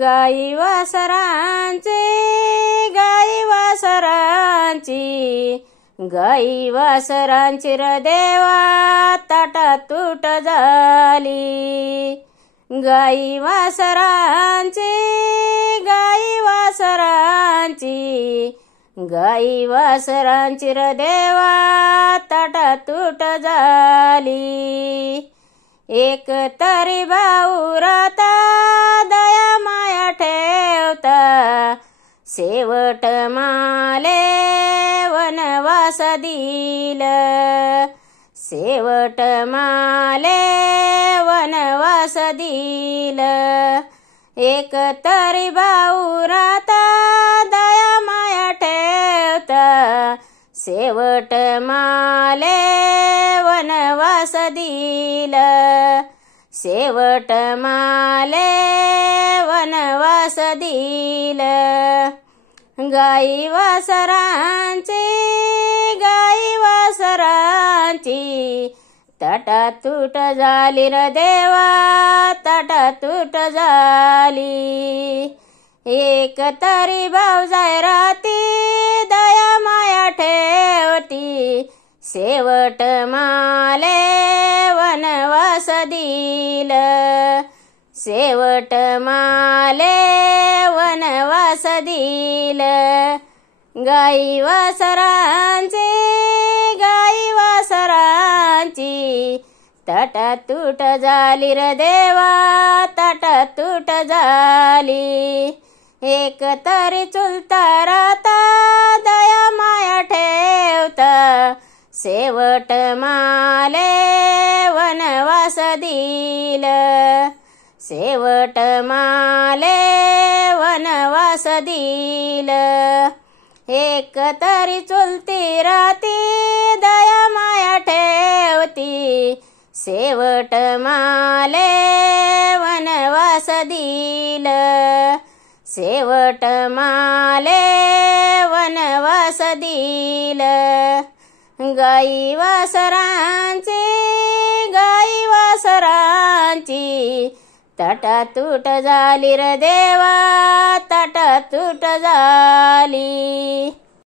गाई वासरांची गाई वासरांची गाई वासरांची र देवा ताटा तूट झाली। गाई वासरांची गाई वासरांची गाई वासरांची र देवा ताटा तूट झाली। एक तरी भाऊ राता दया माया ठेवता शेवट माले वनवास दिल। शेवट माले वनवास दिल। एक तरी भाऊ राता दया माया ठेवता शेवट माले वनवास दिल। शेवट माले वनवास दिल। गाई वासरांची गाई वासरांची ताटा तूट झाली र देवा ताटा तूट झाली। एक तरी भाऊ जाय राती दया माया ठेवती शेवट माले वनवास दिल। शेवट माले वनवास दिल। गाई वासरांची गाई वासरांची ताटा तूट झाली र देवा ताटा तूट झाली। एक तरी चुलता राता दया माया ठेवता शेवट माले वनवास दिल। शेवट माले वनवास दिल। एक तरी चुलती राती दया माया ठेवती शेवट माले वनवास दिल। शेवट माले वनवास दिल। गाई वासरांची गाई वासरांची ताटा तूट झाली र देवा ताटा तूट झाली।